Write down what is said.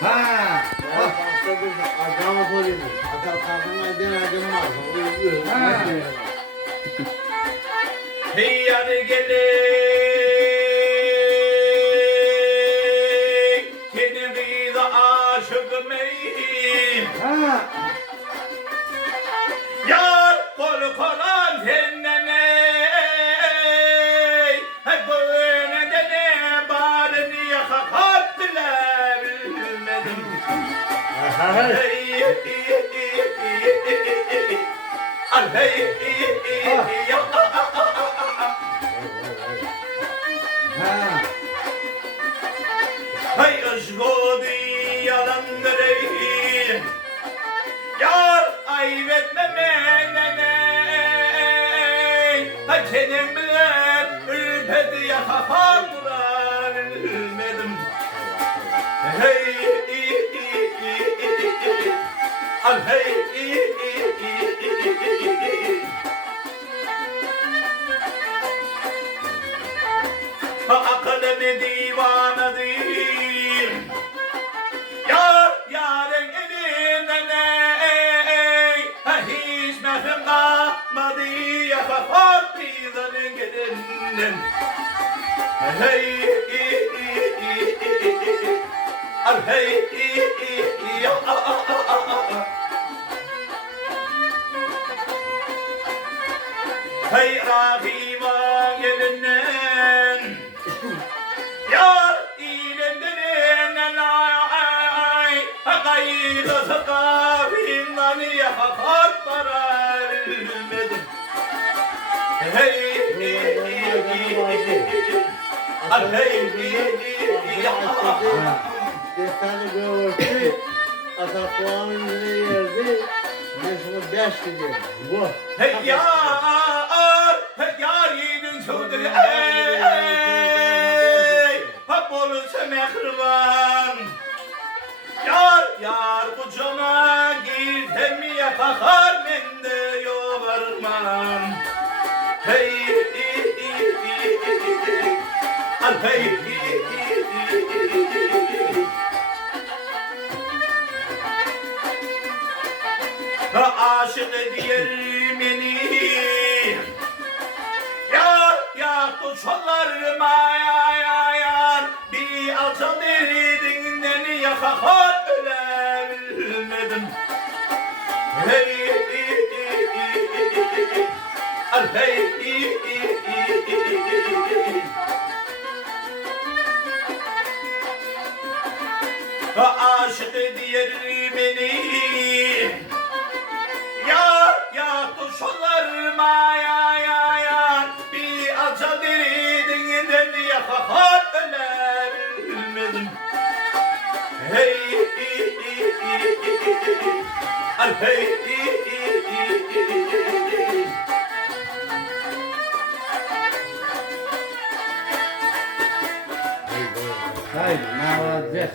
Ha. Ya başka bir acama sorayım. Atar kalkınma eden acım var. Ha. Hey hadi gelin, kendimi de aşıkım ey. Ha. Yar kol kolan senden ey. Hep böyle de ne bari niye hakattılar bilmedim. Hey, al hey, ya. Ha. Hey ışgodi yalandır ey. Yar ayıp etme menene. Hay senin bilen ürpedi yakakar durar bilmedim. Hey al hey akılını divanedir. Yarın elinden ey. Hiç mehrim kalmadı yakakar pizanın gelinden. Hey al hey ya. Hey rahima gelinden. Yar ilendirin ay. Kaydı sıkafinden yakakar para bilmedim. Hey al hey ya. Destanı gördü. Atar puanın yine yerdi. Yaşımı 5 gidiyor. Bu. Hey yar, hey yar yiğidin çoğudur ey. Hep olursa mehriban. Yar kucağıma girdim yapakar mende yoğarman. Hey al hey aşık ediyorum beni. Ya kuşlarıma yar bir alçal derinden yakakar ölebilmedim. Hey al hey aşık ediyorum beni. Ya kuşlarıma yar bir alçal derinden yakakar ölebilmedim. Hey al hey Haydi. Mağaza.